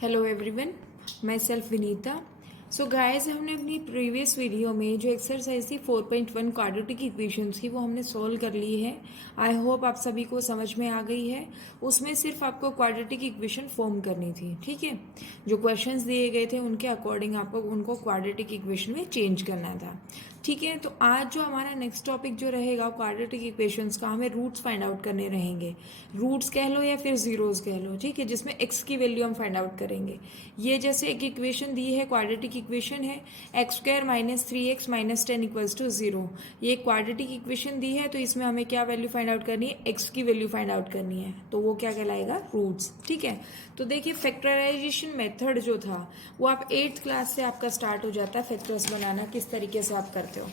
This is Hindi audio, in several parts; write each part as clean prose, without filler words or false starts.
Hello everyone, my self Vinita. So guys, हमने अपनी प्रीवियस वीडियो में जो एक्सरसाइज थी 4.1 क्वाड्रेटिक इक्वेशंस की वो हमने सॉल्व कर ली है। आई होप आप सभी को समझ में आ गई है। उसमें सिर्फ आपको क्वाड्रेटिक इक्वेशन फॉर्म करनी थी, ठीक है। जो क्वेश्चंस दिए गए थे उनके अकॉर्डिंग आपको उनको क्वाड्रेटिक इक्वेशन में चेंज करना था, ठीक है। तो आज जो हमारा नेक्स्ट टॉपिक जो रहेगा क्वाड्रेटिक इक्वेशंस का, हमें रूट्स फाइंड आउट करने रहेंगे। रूट्स कह लो या फिर जीरोस कह लो, ठीक है, जिसमें एक्स की वैल्यू हम फाइंड आउट करेंगे। ये जैसे एक इक्वेशन दी है, क्वाड्रेटिक इक्वेशन है, x square minus 3x minus 10 equals to 0। ये क्वाड्रेटिक इक्वेशन दी है, तो इसमें हमें क्या वैल्यू फाइंड आउट करनी है? एक्स की वैल्यू फाइंड आउट करनी है, तो वो क्या कहलाएगा? रूट्स, ठीक है। तो देखिए, फैक्टराइजेशन मेथड जो था वो आप 8th क्लास से आपका स्टार्ट हो जाता है। फैक्टर्स बनाना किस तरीके से आप करते हो,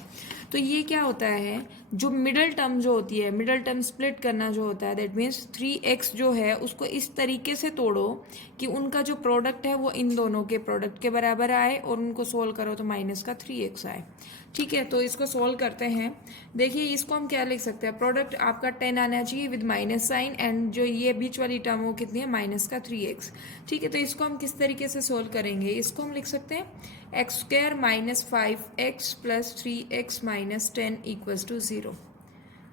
तो ये क्या होता है, जो मिडल टर्म जो होती है, मिडल टर्म स्प्लिट करना जो होता है, दैट मीन्स 3x जो है उसको इस तरीके से तोड़ो कि उनका जो प्रोडक्ट है वो इन दोनों के प्रोडक्ट के बराबर आए और उनको सोल्व करो तो माइनस का 3x आए, ठीक है। तो इसको सोल्व करते हैं। देखिए, इसको हम क्या लिख सकते हैं? प्रोडक्ट आपका 10 आना चाहिए विद माइनस साइन, एंड जो ये बीच वाली टर्म वो कितनी है? माइनस का 3x, ठीक है। तो इसको हम किस तरीके से सोल्व करेंगे? इसको हम लिख सकते हैं x square minus 5x plus 3x minus 10 equals to 0,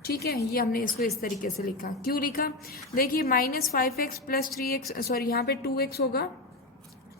ठीक है। ये हमने इसको इस तरीके से लिखा। क्यों लिखा? देखिए, minus 5x plus 3x, sorry यहाँ पे 2x होगा,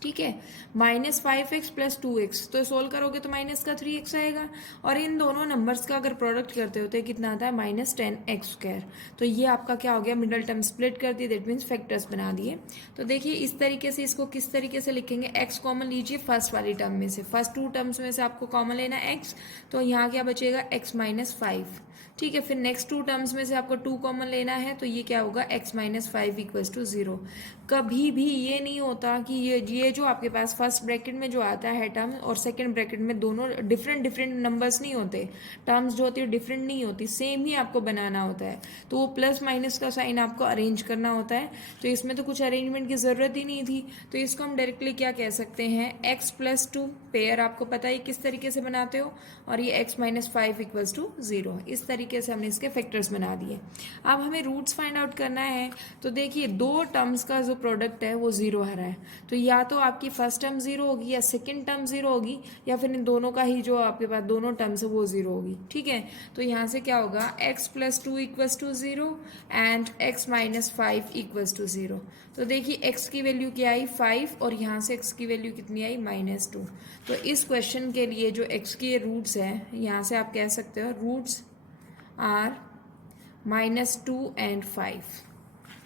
ठीक है। माइनस 5x प्लस 2x, तो सोल्व करोगे तो माइनस का 3x आएगा, और इन दोनों नंबर्स का अगर प्रोडक्ट करते होते कितना आता है? Minus 10x square. तो ये आपका क्या हो गया? मिडल टर्म स्प्लिट कर दिए, दैट मीन्स फैक्टर्स बना दिए। तो देखिए, इस तरीके से इसको किस तरीके से लिखेंगे? x कॉमन लीजिए फर्स्ट वाली टर्म में से, फर्स्ट 2 टर्म्स में से आपको कॉमन लेना x, तो यहाँ क्या बचेगा? x माइनस 5, ठीक है। फिर नेक्स्ट 2 टर्म्स में से आपको 2 कॉमन लेना है, तो ये क्या होगा? x minus 5 equals to 0। कभी भी ये नहीं होता कि ये जो आपके पास फर्स्ट ब्रैकेट में जो आता है टर्म और सेकंड ब्रैकेट में दोनों डिफरेंट डिफरेंट नंबर्स नहीं होते, टर्म्स जो होती है डिफरेंट नहीं होती, सेम ही आपको बनाना होता है। तो वो प्लस माइनस का साइन आपको अरेंज करना होता है। तो इसमें तो कुछ अरेंजमेंट की ज़रूरत ही नहीं थी, तो इसको हम डायरेक्टली क्या कह सकते हैं? x प्लस 2 पेयर आपको पता है किस तरीके से बनाते हो, और ये x माइनस 5 इक्वल्स टू 0। इस तरीके से हमने इसके फैक्टर्स बना दिए। अब हमें रूट्स फाइंड आउट करना है। तो देखिए, दो टर्म्स का जो प्रोडक्ट है वो 0 आ रहा है, तो या तो आपकी फर्स्ट टर्म 0 होगी या सेकंड टर्म 0 होगी, या फिर इन दोनों का ही जो आपके पास दोनों टर्म्स है वो 0 होगी, ठीक है। तो यहाँ से क्या होगा? x plus 2 equals to 0 and x minus 5 equals to 0। तो देखिए, x की वैल्यू क्या आई? 5, और यहाँ से x की वैल्यू कितनी आई? माइनस 2। तो इस क्वेश्चन के लिए जो x के रूट्स है, यहाँ से आप कह सकते हो रूट्स आर -2 एंड 5,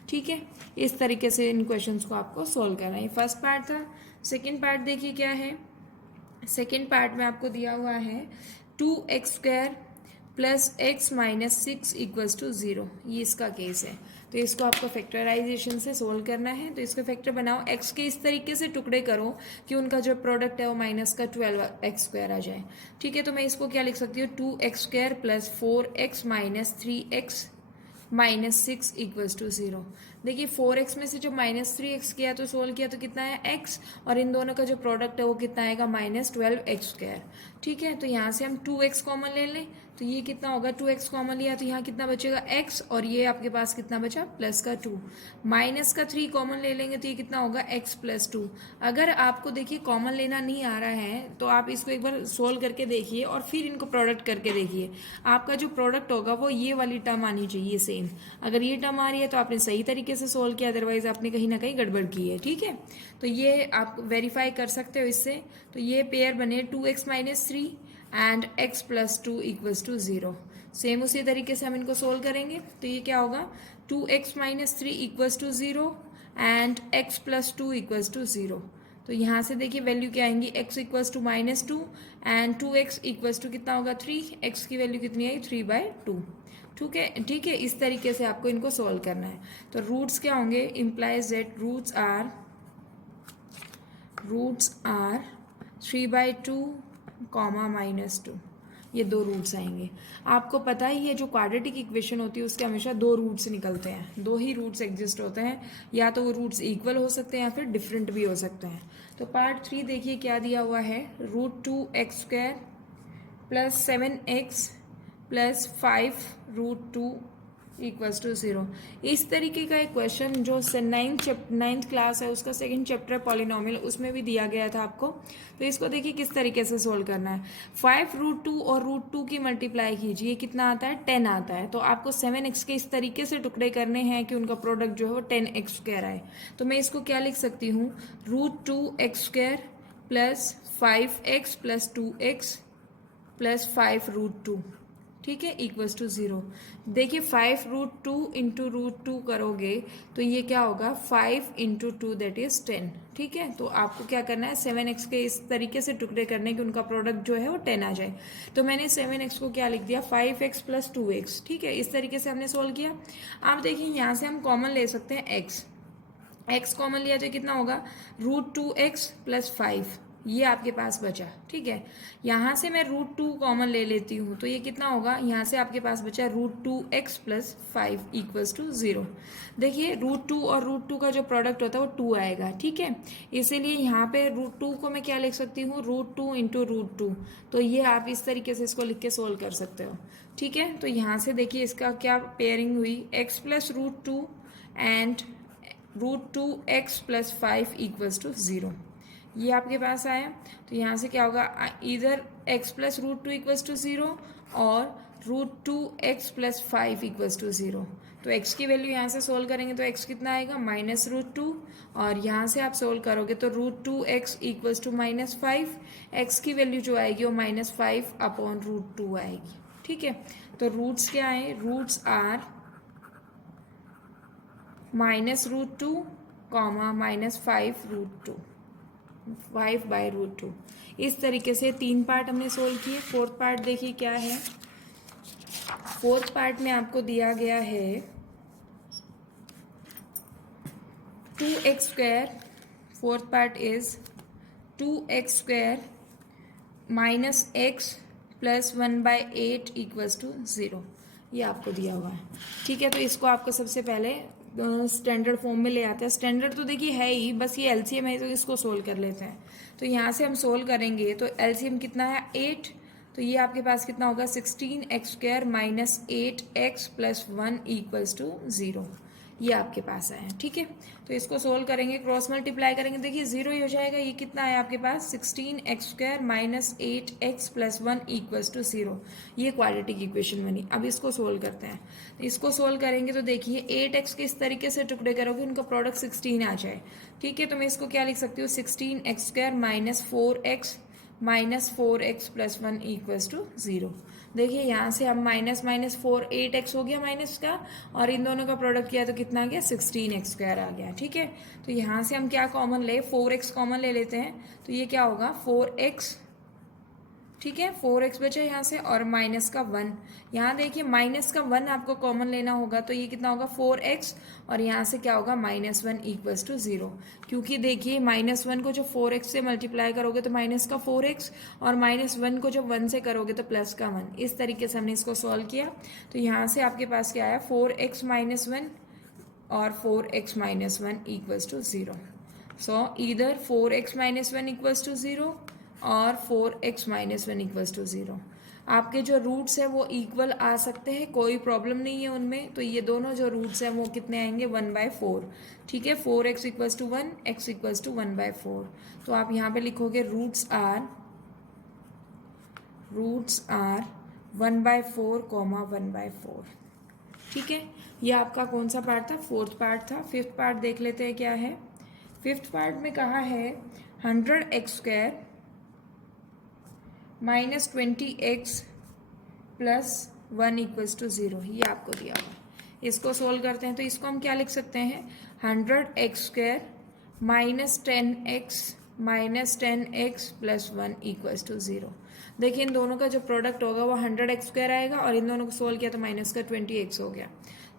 ठीक है। इस तरीके से इन क्वेश्चंस को आपको सोल्व करना है। फर्स्ट पार्ट था। सेकंड पार्ट देखिए क्या है। सेकंड पार्ट में आपको दिया हुआ है 2x square plus x minus 6 equals to 0। ये इसका केस है। तो इसको आपको फैक्टराइजेशन से सोल्व करना है। तो इसको फैक्टर बनाओ, x के इस तरीके से टुकड़े करो कि उनका जो प्रोडक्ट है वो माइनस का 12x स्क्वायर आ जाए, ठीक है। तो मैं इसको क्या लिख सकती हूँ? 2x square plus 4x minus 3x minus 6 equals to 0। देखिए, 4x में से जो माइनस 3x किया तो सोल्व किया तो कितना है? x, और इन दोनों का जो प्रोडक्ट है वो कितना आएगा? माइनस 12x स्क्वायर, ठीक है। तो यहाँ से हम 2x कॉमन ले लें, तो ये कितना होगा? 2x कॉमन लिया तो यहाँ कितना बचेगा? x, और ये आपके पास कितना बचा? प्लस का 2। माइनस का 3 कॉमन ले लेंगे तो ये कितना होगा? x plus 2। अगर आपको देखिए कॉमन लेना नहीं आ रहा है तो आप इसको एक बार सोल्व करके देखिए और फिर इनको प्रोडक्ट करके देखिए। आपका जो प्रोडक्ट होगा वो ये वाली टर्म आनी चाहिए सेम। अगर ये टर्म आ रही है तो आपने सही तरीके से सोल्व किया, अदरवाइज आपने कहीं ना कहीं गड़बड़ की है, ठीक है। तो ये आप वेरीफाई कर सकते हो इससे। तो ये पेयर बने 2x minus 3 and x plus 2 equals to 0। Same उसी तरीके से हम इनको सोल्व करेंगे। तो ये क्या होगा? 2x minus 3 equals to 0 and x plus 2 equals to 0। तो यहाँ से देखिए वैल्यू क्या आएंगी? x equals to minus 2 and 2x equals to कितना होगा? 3। x की वैल्यू कितनी आई? 3/2, ठीक है, ठीक है। इस तरीके से आपको इनको सोल्व करना है। तो रूट्स क्या होंगे? Implies that roots are 3/2 comma -2। ये दो रूट्स आएंगे। आपको पता ही है जो क्वाड्रेटिक इक्वेशन होती है उसके हमेशा दो रूट्स निकलते हैं, दो ही रूट्स एग्जिस्ट होते हैं, या तो वो रूट्स इक्वल हो सकते हैं या फिर डिफरेंट भी हो सकते हैं। तो पार्ट 3 देखिए क्या दिया हुआ है। √2x square plus 7x plus 5 √2 equals to 0। इस तरीके का एक क्वेश्चन जो नाइन्थ क्लास है उसका सेकंड चैप्टर पॉलिनोमियल उसमें भी दिया गया था आपको। तो इसको देखिए किस तरीके से सोल्व करना है। 5√2 और √2 की मल्टीप्लाई कीजिए, कितना आता है 10 आता है। तो आपको 7x के इस तरीके से टुकड़े करने हैं कि उनका प्रोडक्ट जो है वो 10x² आए। तो मैं इसको क्या लिख सकती हूँ, √2x² plus 5x plus 2x plus 5√2, ठीक है, इक्वल्स टू 0। देखिए 5√2 इंटू √2 करोगे तो ये क्या होगा 5 इंटू 2 दैट इज 10, ठीक है। तो आपको क्या करना है 7x के इस तरीके से टुकड़े करने कि उनका प्रोडक्ट जो है वो 10 आ जाए। तो मैंने 7x को क्या लिख दिया 5x प्लस 2x, ठीक है। इस तरीके से हमने सोल्व किया। आप देखिए यहाँ से हम कॉमन ले सकते हैं x कॉमन लिया तो कितना होगा √2x प्लस 5, ये आपके पास बचा, ठीक है। यहाँ से मैं √2 कॉमन ले लेती हूँ तो ये कितना होगा, यहाँ से आपके पास बचा √2x प्लस 5 इक्वल्स टू 0। देखिए √2 और √2 का जो प्रोडक्ट होता है वो 2 आएगा, ठीक है। इसीलिए यहाँ पे √2 को मैं क्या लिख सकती हूँ √2 इंटू √2। तो ये आप इस तरीके से इसको लिख के सोल्व कर सकते हो, ठीक है। तो यहाँ से देखिए इसका क्या पेयरिंग हुई, x plus √2 and √2x plus 5 equals to 0, ये आपके पास आया। तो यहाँ से क्या होगा, इधर x प्लस √2 इक्वल्स टू 0 और √2x प्लस 5 इक्वल्स टू 0। तो x की वैल्यू यहाँ से सोल्व करेंगे तो x कितना आएगा -√2, और यहाँ से आप सोल्व करोगे तो √2x इक्वल्स टू -5, x की वैल्यू जो आएगी वो -5 अपॉन √2 आएगी, ठीक है। तो रूट्स क्या आए, रूट्स आर -√2 कॉमा -5√2, 5/√2। इस तरीके से 3 पार्ट हमने सोल्व किए। फोर्थ पार्ट देखिए क्या है। फोर्थ पार्ट में आपको दिया गया है 2x², fourth part is 2x² minus x plus 1/8 equals to 0, ये आपको दिया हुआ है, ठीक है। तो इसको आपको सबसे पहले स्टैंडर्ड फॉर्म में ले आते हैं। स्टैंडर्ड तो देखिए है ही, बस ये एलसीएम है तो इसको सोल्व कर लेते हैं। तो यहाँ से हम सोल्व करेंगे तो एलसीएम कितना है 8, तो ये आपके पास कितना होगा 16x² minus 8x plus 1 equals to 0, ये आपके पास आया, ठीक है। तो इसको सोल्व करेंगे, क्रॉस मल्टीप्लाई करेंगे, देखिए 0 ही हो जाएगा। ये कितना है आपके पास 16x² minus 8x plus 1 equals to 0, ये क्वाड्रेटिक इक्वेशन बनी। अब इसको सोल्व करते हैं। इसको सोल्व करेंगे तो देखिए 8x के इस तरीके से टुकड़े करोगे उनका प्रोडक्ट 16 आ जाए, ठीक है। तो मैं इसको क्या लिख सकती हूँ 16x² minus 4x plus 1 equals to 0। देखिए यहाँ से हम माइनस 4 8x हो गया माइनस का, और इन दोनों का प्रोडक्ट किया तो कितना आ गया 16x² आ गया, ठीक है। तो यहाँ से हम क्या कॉमन ले 4x कॉमन ले लेते हैं, तो ये क्या होगा 4x, ठीक है। 4x बचा यहाँ से, और माइनस का 1, यहाँ देखिए माइनस का 1 आपको कॉमन लेना होगा तो ये कितना होगा 4x, और यहाँ से क्या होगा -1 इक्वल्स टू 0। क्योंकि देखिए -1 को जो 4x से मल्टीप्लाई करोगे तो माइनस का 4x, और -1 को जो 1 से करोगे तो प्लस का 1। इस तरीके से हमने इसको सॉल्व किया। तो यहाँ से आपके पास क्या आया 4x - 1 और 4x - 1 इक्वल्स टू 0। सो इधर 4x - 1 इक्वल्स टू 0 और 4x - 1 इक्वल्स टू 0। आपके जो रूट्स हैं वो इक्वल आ सकते हैं, कोई प्रॉब्लम नहीं है उनमें। तो ये दोनों जो रूट्स हैं वो कितने आएंगे 1/4, ठीक है। 4x equals to 1, x equals to 1/4। तो आप यहाँ पे लिखोगे रूट्स आर 1/4 कॉमा 1/4, ठीक है। ये आपका कौन सा पार्ट था, फोर्थ पार्ट था। फिफ्थ पार्ट देख लेते हैं क्या है। फिफ्थ पार्ट में कहा है 100x² minus 20x plus 1 equals to 0, ये आपको दिया हुआ है। इसको सोल्व करते हैं तो इसको हम क्या लिख सकते हैं 100x² minus 10x plus 1 equals to 0। देखिए इन दोनों का जो प्रोडक्ट होगा वो 100x² आएगा, और इन दोनों को सोल्व किया तो माइनस का 20x हो गया,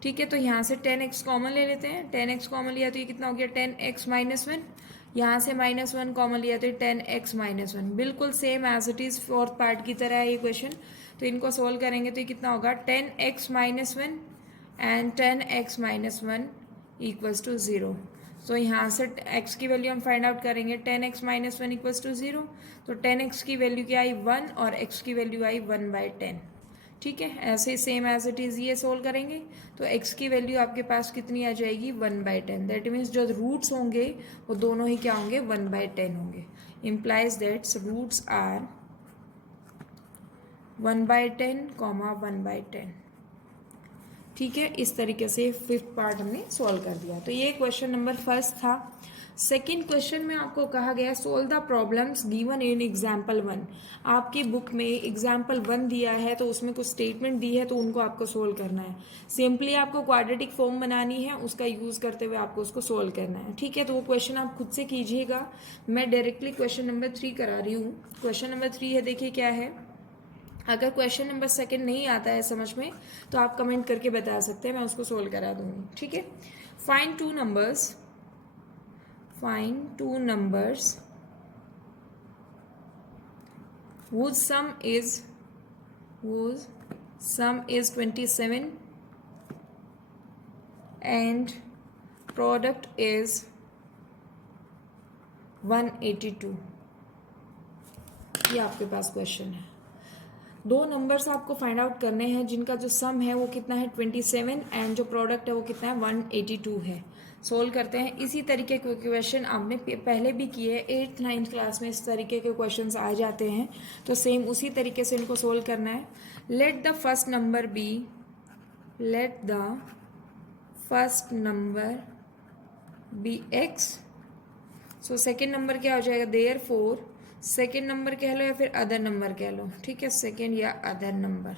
ठीक है। तो यहाँ से 10x कॉमन ले लेते हैं। 10x कॉमन लिया तो ये कितना हो गया 10x - 1, यहाँ से -1 कॉमन लिया तो 10x - 1, बिल्कुल same as it is fourth part की तरह है ये क्वेश्चन। तो इनको सोल्व करेंगे तो ये कितना होगा 10x - 1 and 10x - 1 equals to 0। तो यहाँ से x की वैल्यू हम फाइंड आउट करेंगे 10x - 1 इक्वल्स टू 0। तो 10x की वैल्यू क्या आई 1 और x की वैल्यू आई 1/10, ठीक है, ऐसे सेम एज इट इज़ ये सोल्व करेंगे तो x की वैल्यू आपके पास कितनी आ जाएगी 1/10। दैट मीन्स जो रूट्स होंगे वो दोनों ही क्या होंगे 1/10 होंगे। Implies that roots are 1/10, 1/10। ठीक है, इस तरीके से फिफ्थ पार्ट हमने सॉल्व कर दिया। तो ये क्वेश्चन नंबर फर्स्ट था। सेकेंड क्वेश्चन में आपको कहा गया solve the problems given in example 1। आपकी बुक में एग्जाम्पल 1 दिया है तो उसमें कुछ स्टेटमेंट दी है तो उनको आपको सोल्व करना है। सिंपली आपको क्वाड्रेटिक फॉर्म बनानी है, उसका यूज़ करते हुए आपको उसको सोल्व करना है। ठीक है, तो वो क्वेश्चन आप खुद से कीजिएगा। मैं डायरेक्टली क्वेश्चन नंबर 3 करा रही हूँ। क्वेश्चन नंबर 3 है, देखिए क्या है। अगर क्वेश्चन नंबर सेकंड नहीं आता है समझ में तो आप कमेंट करके बता सकते हैं, मैं उसको सोल्व करा दूंगी। ठीक है, find two numbers whose sum is 27 and product is 182। ये आपके पास क्वेश्चन है। दो नंबर्स आपको फाइंड आउट करने हैं जिनका जो सम है वो कितना है 27 एंड जो प्रोडक्ट है वो कितना है 182 है। सोल्व करते हैं। इसी तरीके के क्वेश्चन आपने पहले भी किए, 8th 9th क्लास में इस तरीके के क्वेश्चंस आ जाते हैं, तो सेम उसी तरीके से इनको सोल्व करना है। Let the first number be x. So second number क्या हो जाएगा, देयरफॉर सेकेंड नंबर कह लो या फिर अदर नंबर कह लो। ठीक है, सेकेंड या अदर नंबर,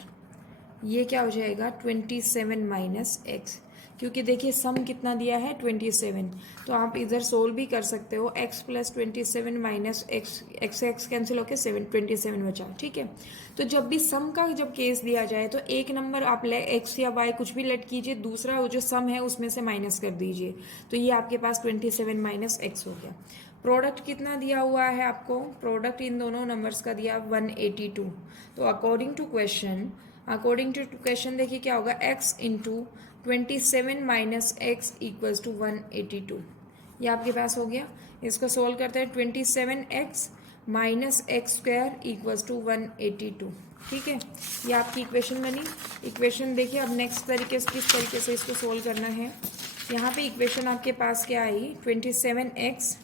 ये क्या हो जाएगा 27 माइनस एक्स। क्योंकि देखिए सम कितना दिया है 27, तो आप इधर सोल्व भी कर सकते हो। x plus 27 minus x cancel होकर 27 बचा। ठीक है, तो जब भी सम का जब केस दिया जाए तो एक नंबर आप x या y कुछ भी लेट कीजिए, दूसरा वो जो सम है उसमें से माइनस कर दीजिए, तो ये आपके पास 27 माइनस एक्स हो गया। प्रोडक्ट कितना दिया हुआ है आपको, प्रोडक्ट इन दोनों नंबर्स का दिया 182। तो अकॉर्डिंग टू क्वेश्चन देखिए क्या होगा, x into 27 minus x equals to 182। ये आपके पास हो गया। इसको सोल्व करते हैं, 27x minus x square equals to 182। ठीक है, ये आपकी इक्वेशन बनी। इक्वेशन देखिए अब नेक्स्ट तरीके से किस तरीके से इसको सोल्व करना है। यहाँ पे इक्वेशन आपके पास क्या आई, 27x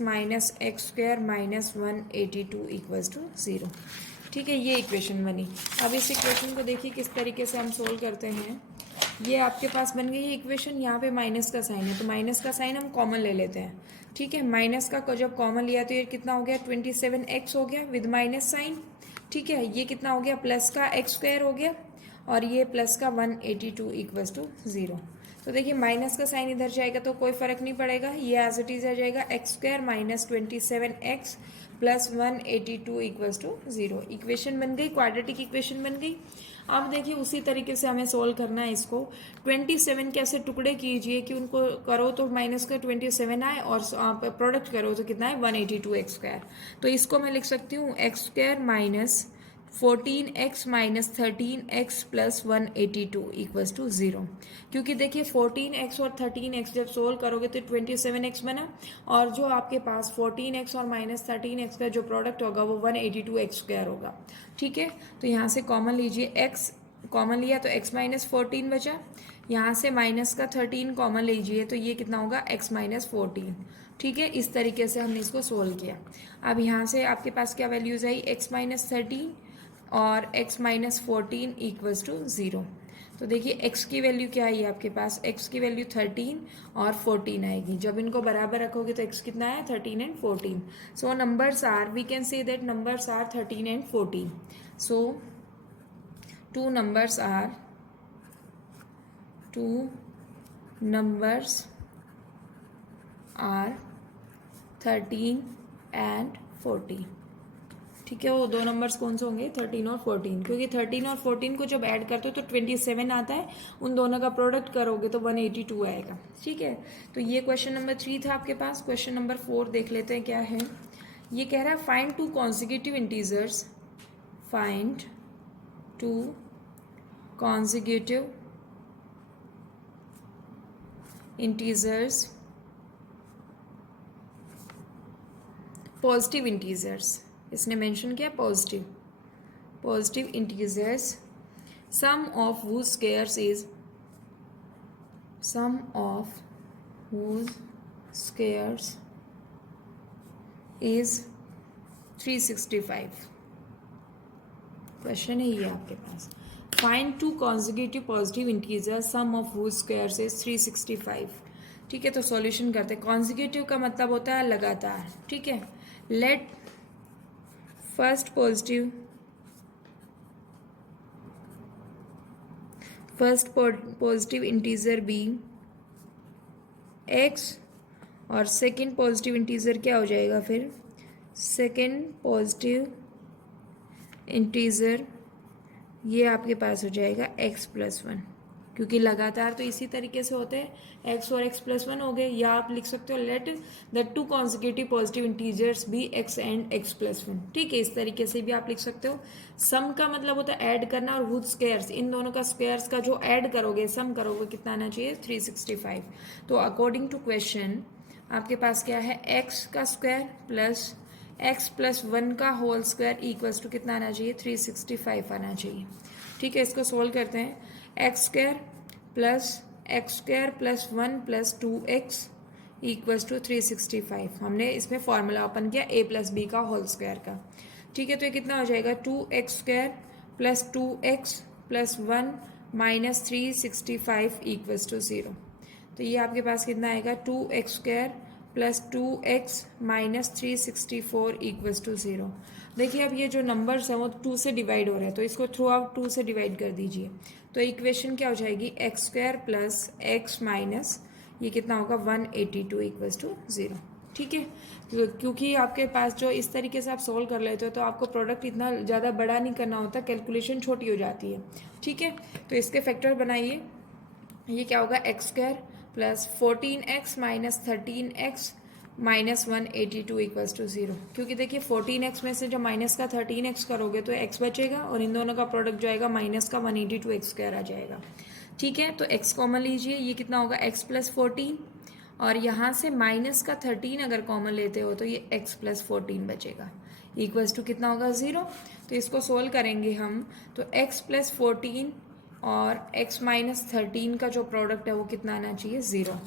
minus x square minus 182 equals to 0। ठीक है, ये इक्वेशन बनी। अब इस इक्वेशन को देखिए किस तरीके से हम सोल्व करते हैं। ये आपके पास बन गई है इक्वेशन, यहाँ पे माइनस का साइन है तो माइनस का साइन हम कॉमन ले लेते हैं। ठीक है, माइनस का जब कॉमन लिया तो ये कितना हो गया 27x हो गया विद माइनस साइन। ठीक है, ये कितना हो गया प्लस का एक्स स्क्वायर हो गया और ये प्लस का 182 इक्वल्स टू 0। तो देखिए माइनस का साइन इधर जाएगा तो कोई फर्क नहीं पड़ेगा, ये एज इट इज आ जाएगा x square minus 27x plus 182 equals to 0। Equation बन गई, क्वाड्रेटिक इक्वेशन बन गई। अब देखिए उसी तरीके से हमें सोल्व करना है इसको। 27 के ऐसे टुकड़े कीजिए कि उनको करो तो माइनस का 27 आए और आप प्रोडक्ट करो तो कितना है 182 एक्स स्क्वायर। तो इसको मैं लिख सकती हूँ x square minus 14x minus 13x plus 182 equals to 0। क्योंकि देखिए 14x और 13x जब सोल्व करोगे तो 27x बना और जो आपके पास 14x और माइनस 13x का जो प्रोडक्ट होगा वो 182x स्क्वायर होगा। ठीक है, तो यहाँ से कॉमन लीजिए, x कॉमन लिया तो x माइनस 14 बचा, यहाँ से माइनस का 13 कॉमन लीजिए तो ये कितना होगा x माइनस 14। ठीक है, इस तरीके से हमने इसको सोल्व किया। अब यहाँ से आपके पास क्या वैल्यूज आई, x माइनस 13 और x माइनस 14 इक्वल्स टू 0। तो देखिए x की वैल्यू क्या आई आपके पास, x की वैल्यू 13 और 14 आएगी। जब इनको बराबर रखोगे तो x कितना है 13 and 14। So numbers are, we can say that numbers are 13 and 14। So two numbers are 13 and 14। ठीक है, वो दो नंबर्स कौन से होंगे 13 और 14, क्योंकि 13 और 14 को जब ऐड करते हो तो 27 आता है, उन दोनों का प्रोडक्ट करोगे तो 182 आएगा। ठीक है, तो ये क्वेश्चन नंबर 3 था आपके पास। क्वेश्चन नंबर 4 देख लेते हैं क्या है। ये कह रहा है find two consecutive integers, find two consecutive integers, positive integers, इसने मेंशन किया positive positive integers sum of whose squares is is 365. Question है ये आपके पास, find two consecutive positive integer sum of whose squares is 365. ठीक है, तो सॉल्यूशन करते हैं. कॉन्जिक्यूटिव का मतलब होता है लगातार. ठीक है, let first positive integer be x और सेकंड पॉजिटिव इंटीजर क्या हो जाएगा फिर, सेकंड पॉजिटिव इंटीजर ये आपके पास हो जाएगा x+1, क्योंकि लगातार तो इसी तरीके से होते हैं, x और x+1 हो गए. या आप लिख सकते हो let the two consecutive positive integers be x and x+1. ठीक है, इस तरीके से भी आप लिख सकते हो. सम का मतलब होता है ऐड करना, और हुज स्क्वायर्स इन दोनों का स्क्वायर्स का जो ऐड करोगे, सम करोगे, कितना आना चाहिए, 365. तो अकॉर्डिंग टू क्वेश्चन आपके पास क्या है, x का स्क्वायर प्लस x+1 का होल स्क्वायर इक्वल्स टू कितना आना चाहिए, 365 आना चाहिए. ठीक है, इसको सोल्व करते हैं. x² plus 1 plus 2x equals to 365. हमने इसमें फॉर्मूला ओपन किया a+b का होल स्क्वायर का. ठीक है, तो ये कितना हो जाएगा, 2x² plus 2x plus 1 minus 365 equals to 0. तो ये आपके पास कितना आएगा, 2x² plus 2x minus 364 equals to 0. देखिए अब ये जो नंबर्स हैं वो 2 से डिवाइड हो रहे हैं, तो इसको थ्रू आउट 2 से डिवाइड कर दीजिए. तो इक्वेशन क्या हो जाएगी, x² प्लस x माइनस ये कितना होगा, 182 इक्वल्स टू 0. ठीक है, तो क्योंकि आपके पास जो इस तरीके से आप सोल्व कर लेते हो तो आपको प्रोडक्ट इतना ज़्यादा बड़ा नहीं करना होता, कैलकुलेशन छोटी हो जाती है. ठीक है, तो इसके फैक्टर बनाइए. ये क्या होगा, x² plus 14x minus 13x minus 182 equals to 0. क्योंकि देखिए 14x में से जब माइनस का 13x करोगे तो x बचेगा, और इन दोनों का प्रोडक्ट जो आएगा माइनस का 182x² आ जाएगा. ठीक है, तो x कॉमन लीजिए, ये कितना होगा, x प्लस 14, और यहाँ से माइनस का 13 अगर कॉमन लेते हो तो ये x प्लस 14 बचेगा, इक्वल्स टू कितना होगा, 0. तो इसको सोल्व करेंगे हम, तो x प्लस 14 और x माइनस 13 का जो प्रोडक्ट है वो कितना आना चाहिए, 0.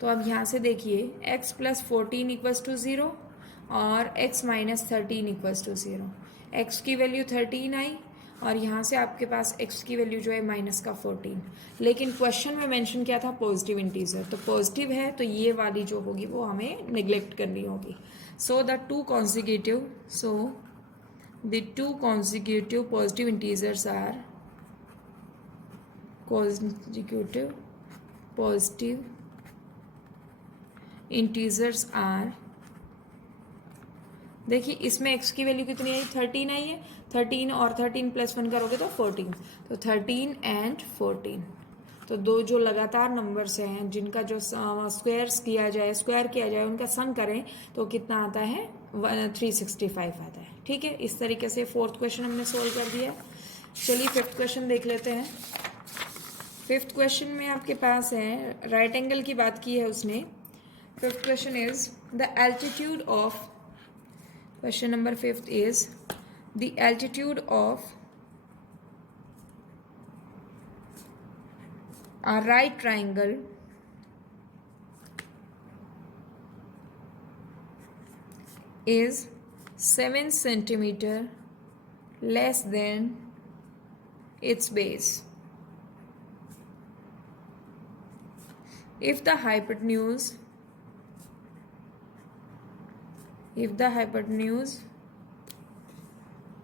तो अब यहाँ से देखिए x प्लस 14 इक्वल्स टू 0 और x minus 13 equals to 0. x की वैल्यू 13 आई, और यहाँ से आपके पास x की वैल्यू जो है माइनस का 14. लेकिन क्वेश्चन में मेंशन किया था पॉजिटिव इंटीजर, तो पॉजिटिव है तो ये वाली जो होगी वो हमें निगलेक्ट करनी होगी. So the two consecutive positive integers are consecutive positive integers are, देखिए इसमें x की वैल्यू कितनी आई, 13 आई है. 13 और 13 प्लस 1 करोगे तो 14, तो 13 एंड 14. तो दो जो लगातार नंबर्स हैं जिनका जो स्क्वायर किया जाए उनका सम करें तो कितना आता है, 365 आता है. ठीक है, इस तरीके से फोर्थ क्वेश्चन हमने सोल्व कर दिया. चलिए फिफ्थ क्वेश्चन देख लेते हैं. फिफ्थ क्वेश्चन में आपके पास है, राइट एंगल की बात की है उसने. Fifth question is the altitude of, question number fifth is the altitude of a right triangle is 7 centimeter less than its base. If the hypotenuse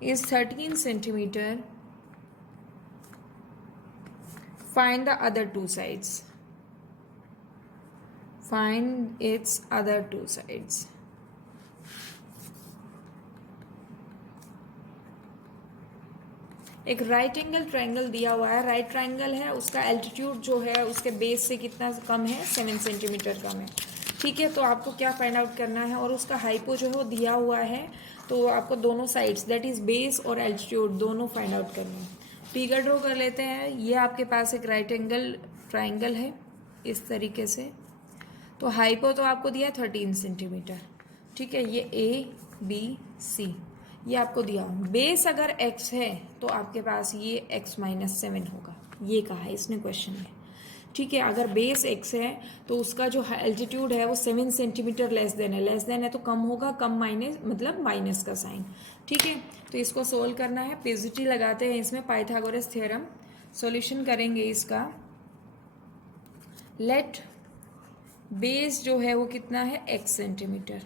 is 13 centimeter, find the other two sides. Find its other two sides. एक राइट एंगल ट्रायंगल दिया हुआ है. राइट ट्रायंगल है, उसका एल्टीट्यूड जो है उसके बेस से कितना कम है, 7 सेंटीमीटर कम है. ठीक है, तो आपको क्या फाइंड आउट करना है, और उसका हाइपो जो है वो दिया हुआ है, तो आपको दोनों साइड्स दैट इज बेस और एल्टीट्यूड दोनों फाइंड आउट करना है. फिगर ड्रॉ कर लेते हैं. ये आपके पास एक राइट एंगल ट्रायंगल है इस तरीके से. तो हाइपो तो आपको दिया 13 सेंटीमीटर. ठीक है, ये A B C, ये आपको दिया बेस अगर x है तो आपके पास ये x-7 होगा, ये कहा है इसने क्वेश्चन में। ठीक है, अगर बेस x है तो उसका जो एल्टीट्यूड है वो 7 सेंटीमीटर लेस देन है तो कम होगा, कम माइनस मतलब माइनस का साइन। ठीक है, तो इसको सोल्व करना है, पीजीटी लगाते हैं इसमें, पाइथागोरस थ्योरम सॉल्यूशन करेंगे इसका। लेट बेस जो है वो कितना है x सेंटीमीटर,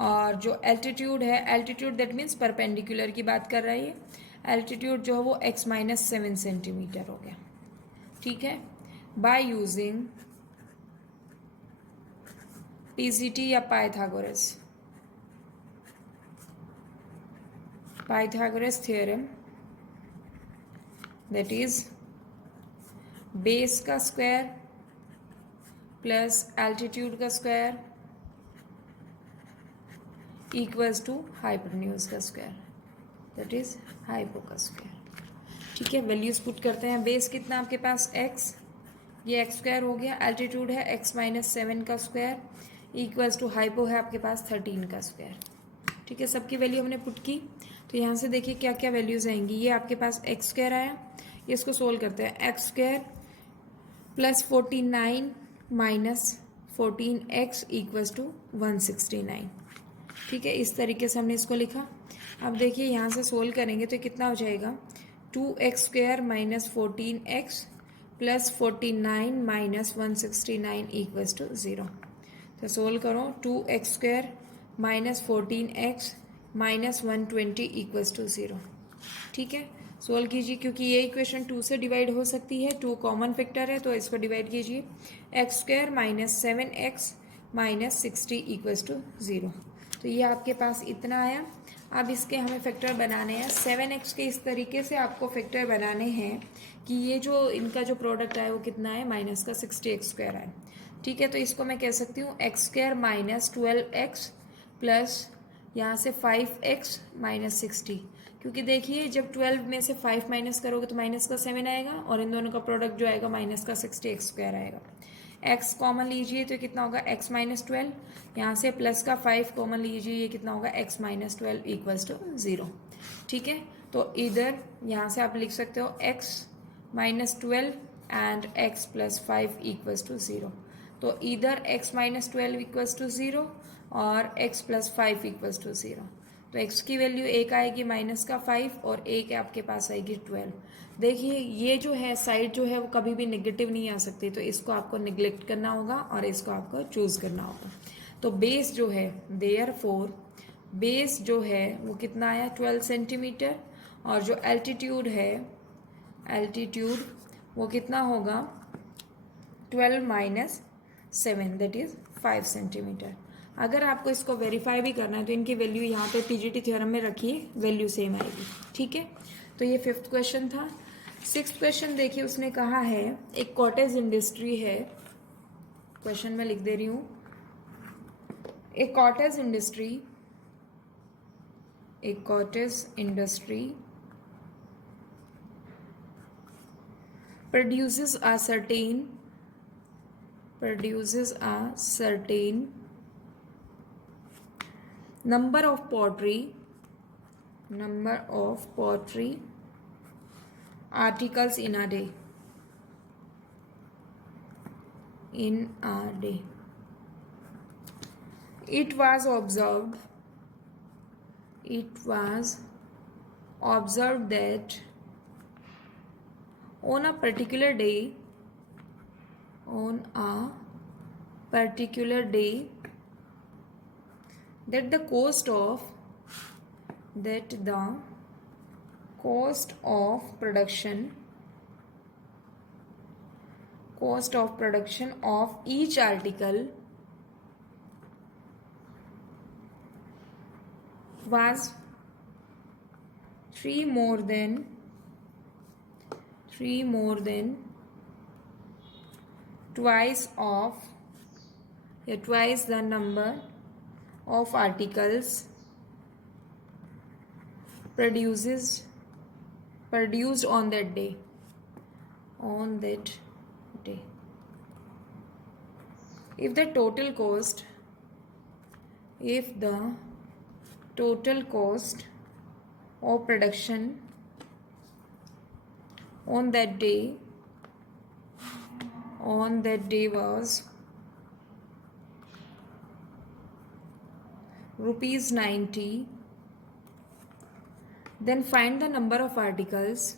और जो एल्टीट्यूड है, एल्टीट्यूड दैट मीन्स परपेंडिकुलर की बात कर रही है, एल्टीट्यूड जो है वो x-7 सेंटीमीटर हो गया। ठीक है, बाय यूजिंग पीजीटी या Pythagoras theorem, that is base का स्क्वायर प्लस एल्टीट्यूड का स्क्वायर इक्वल्स टू हाइपोटेन्यूज का स्क्वायर, दैट इज हाइपो का स्क्वायर। ठीक है, वैल्यूज पुट करते हैं। बेस कितना आपके पास x, ये एक्स स्क्वायर हो गया, एल्टीट्यूड है x-7 का स्क्वायर इक्वल्स टू हाइपो है आपके पास 13 का स्क्वायर। ठीक है, सबकी वैल्यू हमने पुट की, तो यहाँ से देखिए क्या क्या वैल्यूज आएंगी। ये आपके पास एक्स स्क्वायर आया, ये इसको सोल्व करते हैं, x square plus 49 minus 14x equals to 169। ठीक है, इस तरीके से हमने इसको लिखा। अब देखिए यहाँ से सोल्व करेंगे तो कितना हो जाएगा, 2x² minus 14x plus 49 minus 169 equals to 0। तो सोल्व करो, 2x² minus 14x minus 120 equals to 0। ठीक है, सोल्व कीजिए, क्योंकि ये इक्वेशन 2 से डिवाइड हो सकती है, 2 कॉमन फैक्टर है तो इसको डिवाइड कीजिए, x² minus 7x minus 60 equals to 0। तो ये आपके पास इतना आया। अब इसके हमें फैक्टर बनाने हैं, 7x के इस तरीके से आपको फैक्टर बनाने हैं कि ये जो इनका जो प्रोडक्ट आया वो कितना है, माइनस का 60x² है। ठीक है, तो इसको मैं कह सकती हूँ x² माइनस 12x प्लस यहाँ से 5x माइनस 60, क्योंकि देखिए जब 12 में से 5 माइनस करोगे तो माइनस का 7 आएगा और इन दोनों का प्रोडक्ट जो आएगा माइनस का 60x² आएगा। x कॉमन लीजिए तो कितना होगा, x-12, यहाँ से प्लस का 5 कॉमन लीजिए, ये कितना होगा, x-12 इक्वल्स टू 0। ठीक है, तो इधर यहाँ से आप लिख सकते हो x-12 and x plus 5 equals to 0। तो इधर x-12 इक्वल्स टू 0 और x प्लस 5 इक्वल्स टू 0। तो x की वैल्यू एक आएगी माइनस का 5 और एक आपके पास आएगी 12। देखिए ये जो है साइड जो है वो कभी भी नेगेटिव नहीं आ सकती, तो इसको आपको निगलेक्ट करना होगा और इसको आपको चूज करना होगा। तो बेस जो है, देयरफॉर बेस जो है वो कितना आया, 12 सेंटीमीटर, और जो एल्टीट्यूड है, एल्टीट्यूड वो कितना होगा, 12 माइनस 7 दैट इज 5 सेंटीमीटर। अगर आपको इसको वेरीफाई भी करना है तो इनकी वैल्यू यहाँ पे पीजीटी थ्योरम में रखिए, वैल्यू सेम आएगी। ठीक है, तो ये 5th क्वेश्चन था। 6th क्वेश्चन देखिए, उसने कहा है एक कॉटेज इंडस्ट्री है, क्वेश्चन में लिख दे रही हूँ, एक cottage industry produces a certain number of pottery articles in a day. It was observed that on a particular day that the cost of production of each article was three more than twice the number of articles produced on that day. If the total cost total cost of production on that day was rupees 90. Then find the number of articles.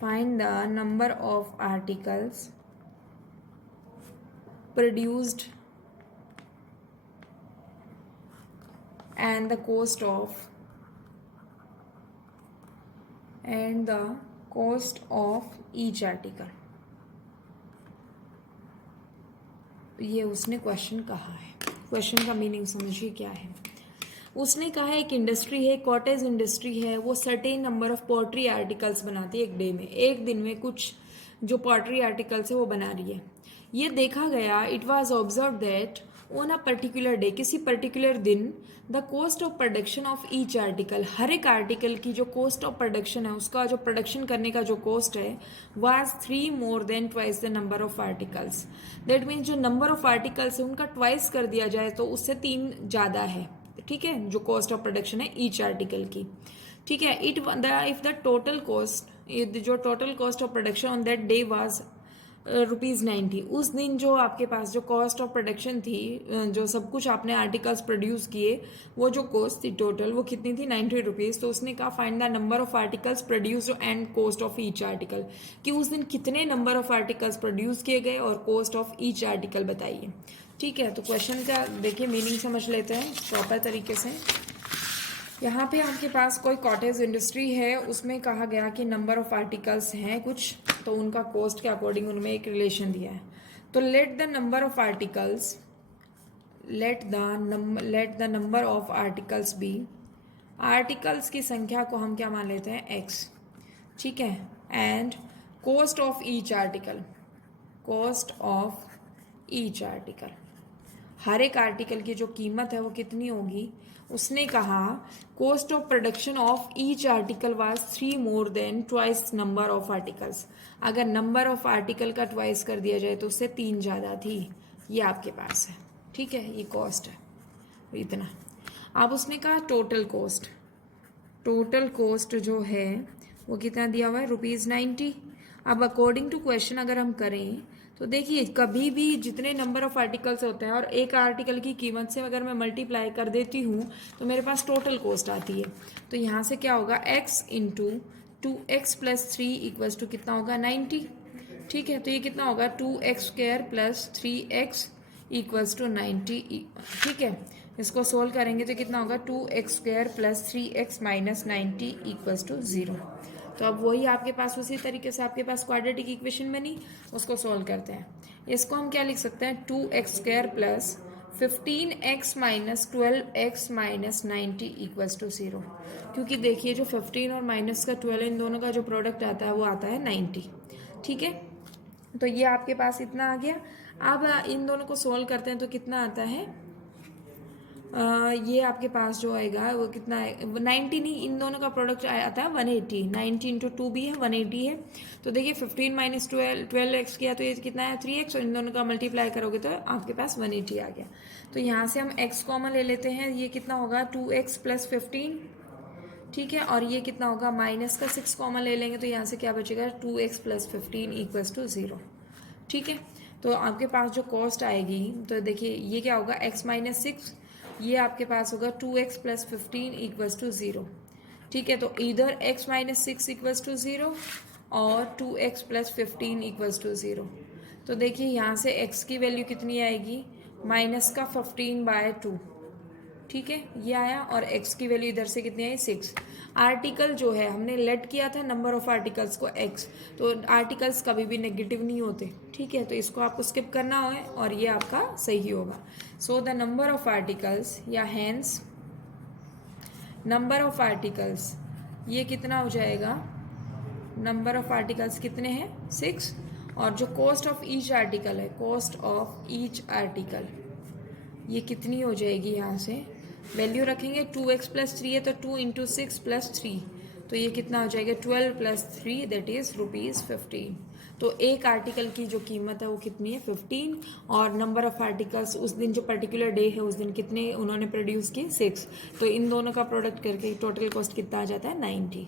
Find the number of articles produced and the cost of each article. ये उसने क्वेश्चन कहा है. क्वेश्चन का मीनिंग समझिए क्या है. उसने कहा है एक इंडस्ट्री है, कॉटेज इंडस्ट्री है, वो certain number of pottery articles बनाती है एक डे में, एक दिन में कुछ जो पॉटरी आर्टिकल्स है वो बना रही है. ये देखा गया, it was observe that on a particular day, किसी पर्टिकुलर दिन, the cost of production of each article, हर एक आर्टिकल की जो कॉस्ट ऑफ प्रोडक्शन है, उसका जो प्रोडक्शन करने का जो कॉस्ट है, was 3 more than twice the number of articles. That means जो नंबर ऑफ आर्टिकल्स है उनका ट्वाइस कर दिया जाए तो उससे 3 ज़्यादा है. ठीक है, जो कॉस्ट ऑफ प्रोडक्शन है ईच आर्टिकल की. ठीक है, इफ द टोटल कॉस्ट, जो total cost of production on that day was rupees 90, उस दिन जो आपके पास जो कॉस्ट ऑफ प्रोडक्शन थी, जो सब कुछ आपने आर्टिकल्स प्रोड्यूस किए, वो जो कॉस्ट थी टोटल वो कितनी थी, 90 रुपीज़. तो उसने कहा find the number of articles produced and cost of each article, कि उस दिन कितने नंबर ऑफ आर्टिकल्स प्रोड्यूस किए गए और कॉस्ट ऑफ ईच आर्टिकल बताइए. ठीक है, तो क्वेश्चन का देखिए मीनिंग समझ लेते हैं प्रॉपर तरीके से. यहाँ पे आपके पास कोई कॉटेज इंडस्ट्री है, उसमें कहा गया कि नंबर ऑफ आर्टिकल्स हैं कुछ, तो उनका कॉस्ट के अकॉर्डिंग उनमें एक रिलेशन दिया है. तो let the number of articles be, articles की संख्या को हम क्या मान लेते हैं, x. ठीक है, and cost of each article, हर एक आर्टिकल की जो कीमत है वो कितनी होगी. उसने कहा cost of production of each article was 3 more than twice number of articles. अगर नंबर ऑफ आर्टिकल का ट्वाइस कर दिया जाए तो उससे 3 ज़्यादा थी. ये आपके पास है. ठीक है, ये कॉस्ट है इतना. अब उसने कहा टोटल कॉस्ट जो है वो कितना दिया हुआ है, रुपीज़ 90. अब अकॉर्डिंग टू क्वेश्चन अगर हम करें तो देखिए, कभी भी जितने नंबर ऑफ आर्टिकल्स होते हैं और एक आर्टिकल की कीमत से अगर मैं मल्टीप्लाई कर देती हूँ तो मेरे पास टोटल कॉस्ट आती है. तो यहाँ से क्या होगा, x into 2x plus 3 equals to कितना होगा, 90. ठीक है, तो ये कितना होगा, 2x² plus 3x equals to 90. ठीक है, इसको सोल्व करेंगे तो कितना होगा, 2x² plus 3x minus 90 equals to 0. तो अब वही आपके पास उसी तरीके से आपके पास क्वाड्रेटिक इक्वेशन बनी, उसको सोल्व करते हैं. इसको हम क्या लिख सकते हैं, 2x² plus 15x minus 12x minus 90 equals to 0. क्योंकि देखिए जो 15 और माइनस का 12 इन दोनों का जो प्रोडक्ट आता है वो आता है 90. ठीक है, तो ये आपके पास इतना आ गया. अब इन दोनों को सोल्व करते हैं तो कितना आता है, ये आपके पास जो आएगा वो कितना है, 90 नहीं, इन दोनों का प्रोडक्ट आता है 180. 90 इंटू 2 भी है, 180 है. तो देखिए 15 माइनस 12x किया तो ये कितना है, 3x, और इन दोनों का मल्टीप्लाई करोगे तो आपके पास 180 आ गया. तो यहाँ से हम x कॉमन ले लेते हैं, ये कितना होगा, 2x प्लस 15. ठीक है, और ये कितना होगा, माइनस का 6 कॉमन ले लेंगे तो यहाँ से क्या बचेगा, 2x प्लस 15 इक्वल्स टू 0. ठीक है, तो आपके पास जो कॉस्ट आएगी तो देखिए ये क्या होगा, x माइनस 6, ये आपके पास होगा 2x प्लस 15 इक्वल्स टू 0. ठीक है, तो इधर x माइनस 6 इक्वल्स टू 0 और 2x प्लस 15 इक्वल्स टू 0. तो देखिए यहाँ से x की वैल्यू कितनी आएगी, माइनस का 15/2. ठीक है, ये आया, और x की वैल्यू इधर से कितनी आई, 6. आर्टिकल जो है हमने लेट किया था नंबर ऑफ आर्टिकल्स को x, तो आर्टिकल्स कभी भी नेगेटिव नहीं होते. ठीक है, तो इसको आपको स्किप करना है और ये आपका सही होगा. So the number of articles, या हैंस नंबर ऑफ आर्टिकल्स, ये कितना हो जाएगा, नंबर ऑफ आर्टिकल्स कितने हैं, 6. और जो कॉस्ट ऑफ ईच आर्टिकल है, कॉस्ट ऑफ ईच आर्टिकल ये कितनी हो जाएगी, यहाँ से वैल्यू रखेंगे, 2x प्लस 3 है तो 2 इंटू 6 प्लस 3, तो ये कितना हो जाएगा, 12 प्लस 3 दैट इज रुपीज़ 15. तो एक आर्टिकल की जो कीमत है वो कितनी है 15, और नंबर ऑफ आर्टिकल्स उस दिन जो पर्टिकुलर डे है उस दिन कितने उन्होंने प्रोड्यूस किए 6, तो इन दोनों का प्रोडक्ट करके टोटल कॉस्ट कितना आ जाता है 90।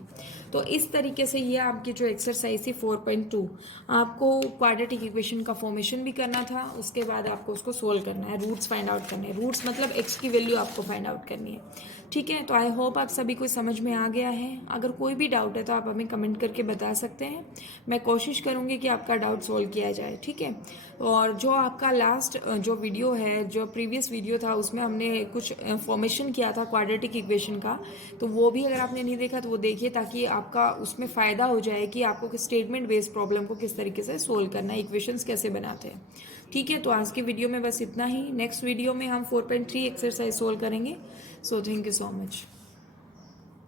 तो इस तरीके से ये आपकी जो एक्सरसाइज थी 4.2, आपको क्वाड्रेटिक इक्वेशन का फॉर्मेशन भी करना था, उसके बाद आपको उसको सोल्व करना है, रूट्स फाइंड आउट करने हैं, रूट्स मतलब एक्स की वैल्यू आपको फाइंड आउट करनी है। ठीक है, तो आई होप आप सभी को समझ में आ गया है। अगर कोई भी डाउट है तो आप हमें कमेंट करके बता सकते हैं, मैं कोशिश करूँगी कि आपका डाउट सॉल्व किया जाए। ठीक है, और जो आपका लास्ट जो वीडियो है, जो प्रीवियस वीडियो था, उसमें हमने कुछ फॉर्मेशन किया था क्वाड्रेटिक इक्वेशन का, तो वो भी अगर आपने नहीं देखा तो वो देखिए, ताकि आपका उसमें फ़ायदा हो जाए कि आपको स्टेटमेंट बेस्ड प्रॉब्लम को किस तरीके से सोल्व करना है, इक्वेशंस कैसे बनाते हैं। ठीक है, तो आज के वीडियो में बस इतना ही। नेक्स्ट वीडियो में हम 4.3 एक्सरसाइज सोल्व करेंगे। So thank you so much.